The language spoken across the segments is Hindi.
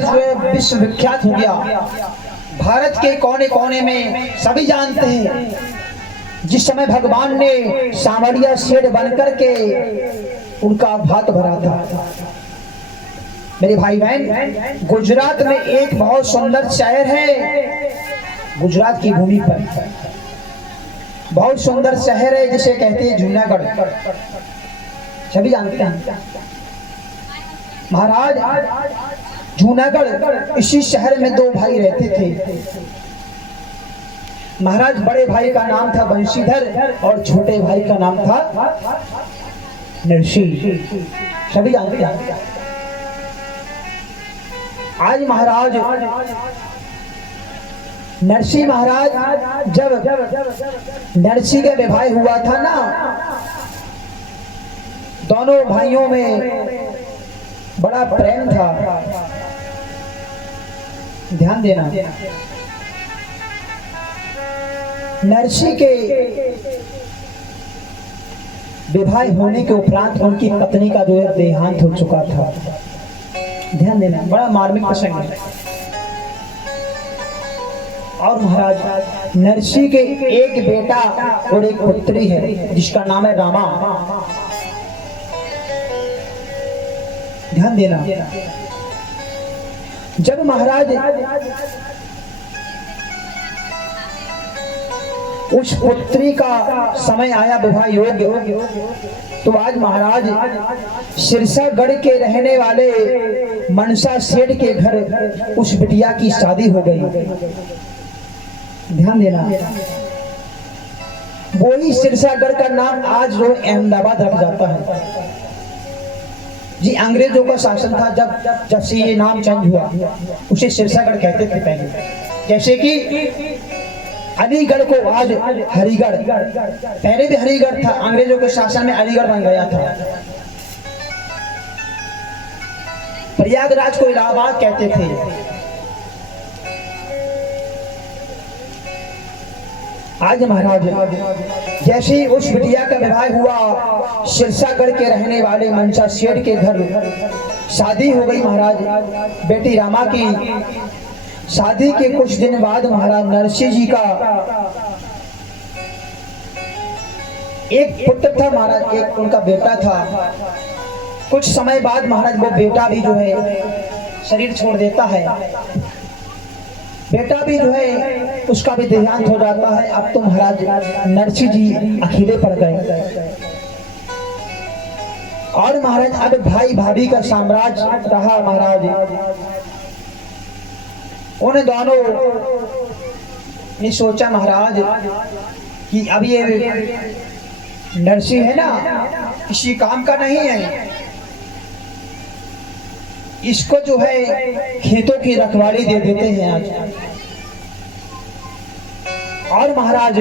जो है विश्वविख्यात हो गया। भारत के कोने कोने में सभी जानते हैं जिस समय भगवान ने सांवरिया शेर बनकर के उनका भात भरा था। मेरे भाई बहन, गुजरात में एक बहुत सुंदर शहर है, गुजरात की भूमि पर बहुत सुंदर शहर है जिसे कहते हैं जूनागढ़। सभी जानते हैं महाराज, जूनागढ़ इसी शहर में दो भाई रहते थे महाराज। बड़े भाई का नाम था बंशीधर और छोटे भाई का नाम था नरसी। सभी जानते हैं। आज महाराज नरसी महाराज, जब नरसी का विवाह हुआ था ना, दोनों भाइयों में बड़ा प्रेम था। ध्यान देना, नरसी के विवाह होने के उपरांत उनकी पत्नी का जो है देहांत हो चुका था। ध्यान देना, बड़ा मार्मिक प्रसंग है। और महाराज नरसी के एक बेटा और एक पुत्री है जिसका नाम है रामा। ध्यान देना, जब महाराज उस पुत्री का समय आया विवाह योग्य, तो आज महाराज सिरसागढ़ के रहने वाले मनसा सेठ के घर उस बिटिया की शादी हो गई। ध्यान देना, वही सिरसागढ़ का नाम आज जो अहमदाबाद रख जाता है जी। अंग्रेजों का शासन था, जब से ये नाम चेंज हुआ उसे सिरसागढ़ कहते थे पहले। जैसे कि अलीगढ़ को आज हरिगढ़, पहले भी हरिगढ़ था, अंग्रेजों के शासन में अलीगढ़ बन गया था। प्रयागराज को इलाहाबाद कहते थे। आज महाराज जैसे उस बिटिया का विवाह हुआ, सिरसागढ़ के रहने वाले मनसा सेठ के घर शादी हो गई महाराज बेटी रामा की। शादी के कुछ दिन बाद महाराज नरसी जी का एक पुत्र था महाराज, एक उनका बेटा था। कुछ समय बाद महाराज वो बेटा भी जो है शरीर छोड़ देता है। बेटा भी जो है उसका भी देहांत हो जाता है। अब तो महाराज नरसी जी अकेले पड़ गए। और महाराज अब भाई भाभी का साम्राज्य रहा महाराज। उन दोनों ने सोचा महाराज कि अब ये नरसी है ना, किसी काम का नहीं है, इसको जो है खेतों की रखवाली दे देते हैं आज। और महाराज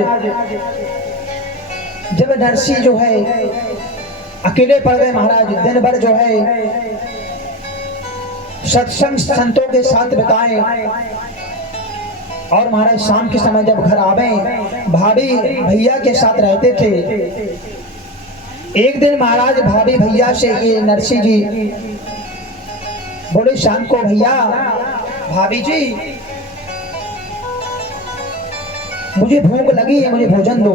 जब नरसी जो है अकेले पड़ गए महाराज, दिन भर जो है सत्संग संतों के साथ बिताए। और महाराज शाम के समय जब घर आवे, भाभी भैया के साथ रहते थे। एक दिन महाराज भाभी भैया से ये नरसी जी बोले शाम को, भैया भाभी जी मुझे भूख लगी है, मुझे भोजन दो।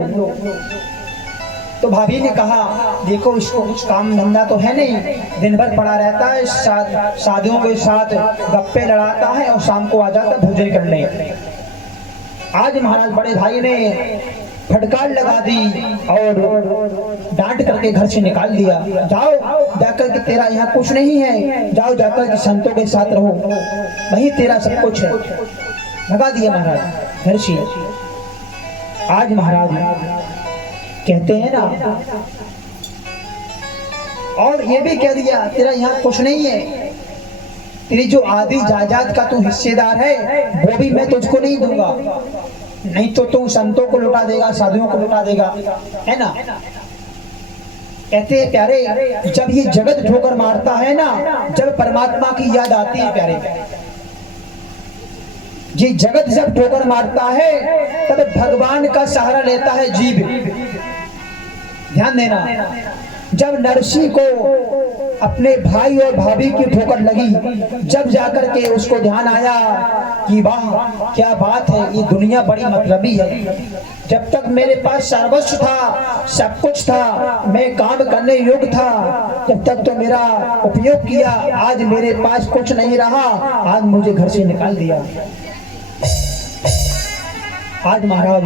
तो भाभी ने कहा, देखो इसको कुछ काम धंधा तो है नहीं, दिन भर पड़ा रहता है, साथियों के साथ गप्पे लड़ाता है और शाम को आ जाता भोजन करने। आज महाराज बड़े भाई ने फटकार लगा दी और डांट करके घर से निकाल दिया। जाओ जाकर के, तेरा यहाँ कुछ नहीं है, जाओ जाकर के संतों के साथ रहो, वही तेरा सब कुछ है। भगा दिया महाराज घर से। आज महाराज कहते हैं ना, और ये भी कह दिया तेरा यहाँ कुछ नहीं है, तेरी जो आदि जायदाद का तू हिस्सेदार है वो भी मैं तुझको नहीं दूंगा, नहीं तो तू संतों को लुटा देगा, साधुओं को लुटा देगा, है ना। कहते हैं प्यारे, जब ये जगत ठोकर मारता है ना, जब परमात्मा की याद आती है प्यारे, ये जगत जब ठोकर मारता है तब भगवान का सहारा लेता है जीव। ध्यान देना, जब नरसी को अपने भाई और भाभी की ठोकर लगी, जब जाकर के उसको ध्यान आया कि वाह क्या बात है, ये दुनिया बड़ी मतलबी है। जब तक मेरे पास सर्वस्व था, सब कुछ था, मैं काम करने योग्य था, जब तक तो मेरा उपयोग किया, आज मेरे पास कुछ नहीं रहा, आज मुझे घर से निकाल दिया। आज महाराज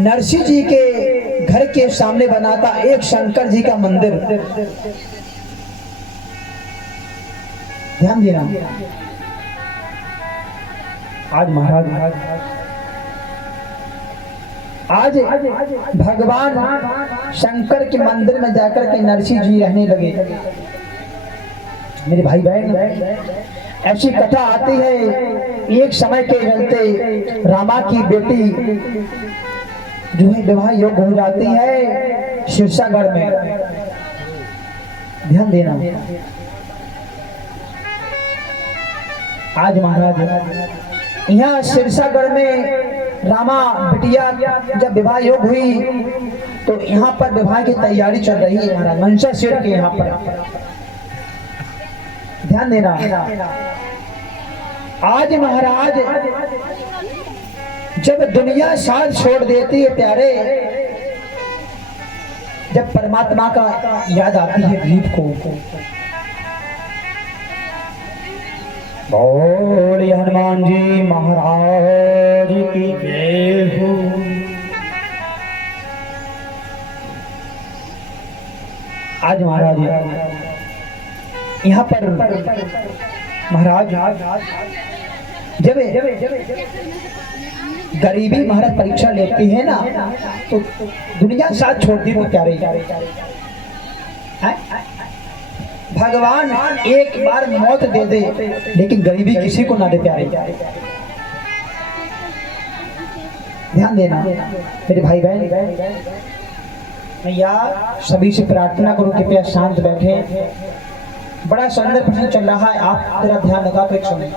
नरसिंह जी के घर के सामने बना था एक शंकर जी का मंदिर। ध्यान देना, आज महाराज आज भगवान शंकर के मंदिर में जाकर के नरसिंह जी रहने लगे। मेरे भाई बहन, ऐसी कथा आती है, एक समय के चलते रामा की बेटी जो है विवाह योग्य हो जाती है सिरसागढ़ में। ध्यान देना, आज महाराज यहाँ सिरसागढ़ में रामा बिटिया जब विवाह योग हुई तो यहाँ पर विवाह की तैयारी चल रही है महाराज, मनसा शेर के यहाँ पर। ध्यान देना, आज महाराज जब दुनिया साथ छोड़ देती है प्यारे, जब परमात्मा का याद आती है गरीब को, बोले हनुमान जी महाराज की जय हो। आज महाराज यहाँ पर महाराज जब गरीबी महाराज परीक्षा लेती है ना, तो दुनिया साथ छोड़ती थी प्यारे। भगवान एक बार मौत दे दे लेकिन गरीबी किसी को ना दे प्यारे। ध्यान देना मेरे भाई बहन, मैं यार सभी से प्रार्थना करूं कि कृपया शांत बैठे। बड़ा सुंदर प्रश्न चल रहा है, आप जरा ध्यान लगा कर सुने।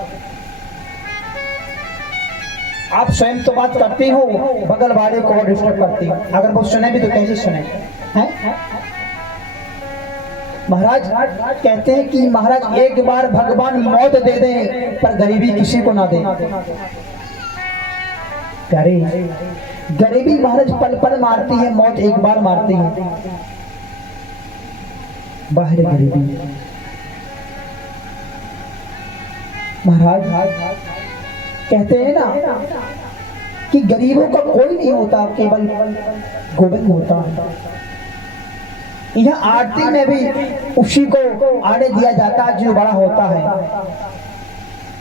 आप स्वयं तो बात करती हो, बगल वाले को डिस्टर्ब करती हो, अगर वो सुने भी तो कैसे सुने हैं? महाराज कहते हैं कि महाराज एक बार भगवान मौत दे दें पर गरीबी किसी को ना दे प्यारे। गरीबी महाराज पल पल मारती है, मौत एक बार मारती है। बाहर गरीबी महाराज कहते हैं ना कि गरीबों का कोई नहीं होता, केवल गोविंद होता है। यहाँ आरती में भी उसी को आने दिया जाता है जो बड़ा होता है,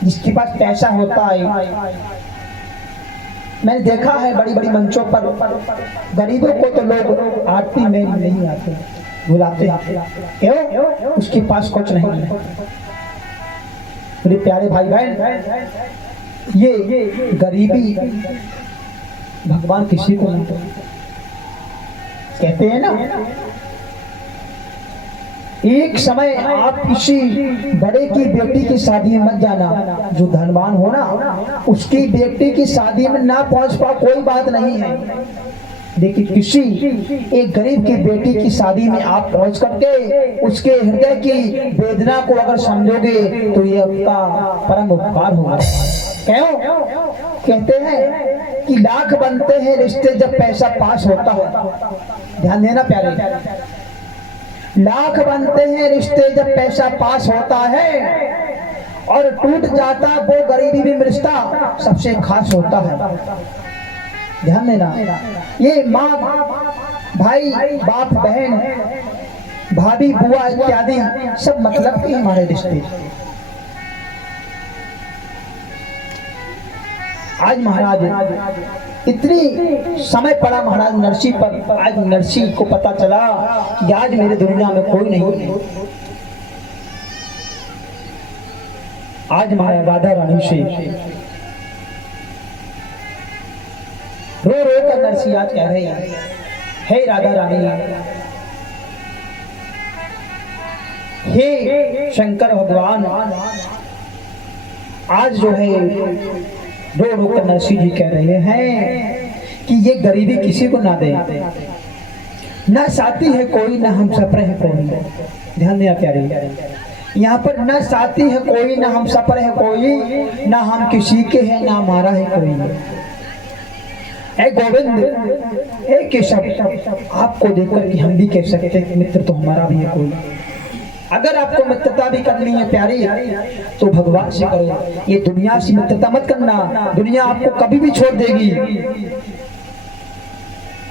जिसके पास पैसा होता है। मैंने देखा है बड़ी बड़ी मंचों पर गरीबों को तो लोग आरती में नहीं आते, बुलाते क्यों? उसके पास कुछ नहीं है। मेरे प्यारे भाई बहन, ये गरीबी भगवान किसी को नहीं कहते हैं ना। एक समय आप किसी बड़े की बेटी की शादी में मत जाना, जो धनवान हो ना उसकी बेटी की शादी में ना पहुंच पाओ कोई बात नहीं है, लेकिन किसी एक गरीब की बेटी की शादी में आप पहुंच करके उसके हृदय की वेदना को अगर समझोगे तो ये आपका परम उपकार होगा। क्यों? कहते हैं कि लाख बनते हैं रिश्ते जब पैसा पास होता है। ध्यान देना प्यारे, लाख बनते हैं रिश्ते जब पैसा पास होता है, और टूट जाता वो गरीबी भी रिश्ता सबसे खास होता है। ध्यान देना, ये माँ भाई बाप बहन भाभी बुआ इत्यादि सब मतलब के हमारे रिश्ते। आज महाराज इतनी समय पड़ा महाराज नरसिंह पर, आज नरसिंह को पता चला कि आज मेरे दुनिया में कोई नहीं। आज महाराज राधा रानी से रो रो कर नरसिंह आज कह रहे हैं, हे राधा रानी, हे शंकर भगवान, आज जो है रो रो कर नरसिंह जी कह रहे हैं कि ये गरीबी किसी को ना दे, ना साथी है कोई, ना हम सफर है कोई। ध्यान दिया प्यारे, यहाँ पर न साथी है कोई, न हम सफर है कोई, न हम किसी के हैं, न हमारा है कोई। ए गोविंद, ए केशव, आपको देखकर कि हम भी कह सकते हैं कि मित्र तो हमारा भी है कोई। अगर आपको मित्रता भी करनी है प्यारी तो भगवान से करो, ये दुनिया से मित्रता मत करना, दुनिया आपको कभी भी छोड़ देगी।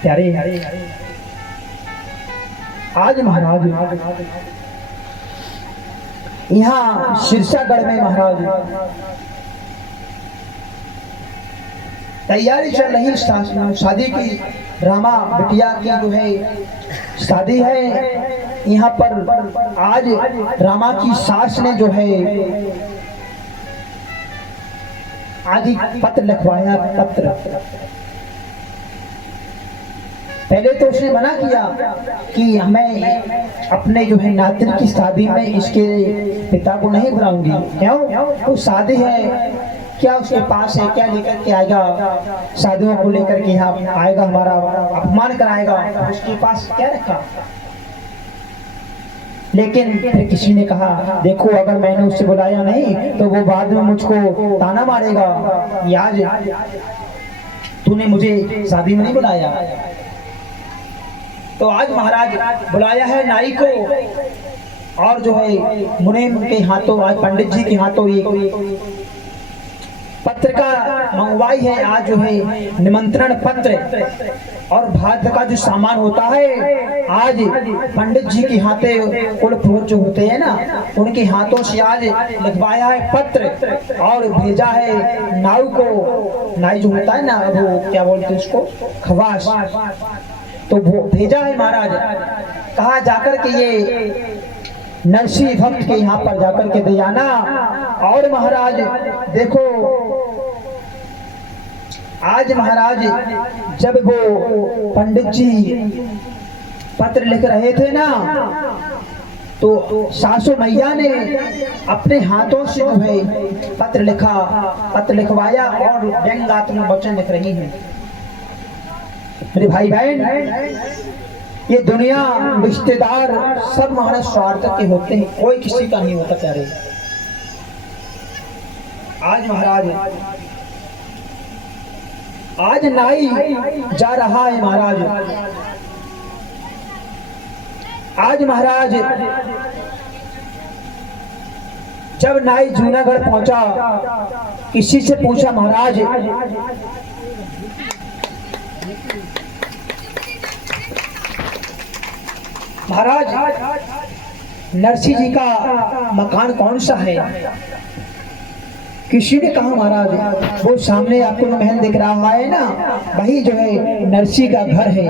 प्यारे, आज महाराज यहाँ सिरसागढ़ में महाराज तैयारी चल रही शादी की, रामा बिटिया की जो है शादी है। यहाँ पर आज रामा की सास ने जो है आज पत्र लिखवाया। पत्र पहले तो उसने मना किया कि हमें अपने जो है नातिन की शादी में इसके पिता को नहीं बुलाऊंगी। क्यों? वो शादी है, क्या उसके पास है, क्या लेकर के आएगा, शादियों को लेकर के यहाँ आएगा, हमारा अपमान कराएगा, उसके पास क्या रखा। लेकिन फिर किसी ने कहा देखो अगर मैंने उससे बुलाया नहीं तो वो बाद में मुझको ताना मारेगा, आज तूने मुझे शादी में नहीं बुलाया। तो आज महाराज बुलाया है नाई को, और जो है मुनीम के हाथों, आज पंडित जी के हाथों एक पत्रिका मंगवाई है। आज जो है निमंत्रण पत्र और भात का जो सामान होता है, आज पंडित जी के हाथे कुल पुरोहित जो होते हैं ना, उनके हाथों से आज लिखवाया है पत्र और भेजा है नाऊ को। नाई जो होता है ना, वो क्या बोलते हैं उसको, खवास, तो वो भेजा है महाराज। कहा जाकर के ये नरसी भक्त के यहाँ पर जाकर के दे आना। और महाराज देखो आज महाराज जब वो पंडित जी पत्र लिख रहे थे ना, तो सासू मैया ने अपने हाथों से जो है पत्र लिखवाया और व्यंग्यात्मक वचन लिख रही है। मेरे भाई बहन, ये दुनिया रिश्तेदार सब महाराज स्वार्थ के होते हैं, कोई किसी का नहीं होता प्यारे। आज महाराज आज नाई जा रहा है महाराज। आज महाराज जब नाई जूनागढ़ पहुंचा, किसी से पूछा महाराज नरसी जी का मकान कौन सा है? किसी ने कहा महाराज वो सामने आपको महल दिख रहा है ना, वही जो है नरसी का घर है।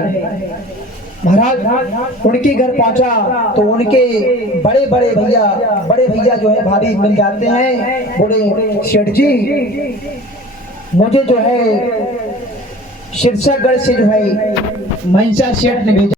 महाराज उनके घर पहुंचा तो उनके बड़े भैया जो है भाभी मिल जाते हैं। बोले शेठ जी, मुझे जो है सिरसागढ़ से जो है महिषा सेठ ने भेजा।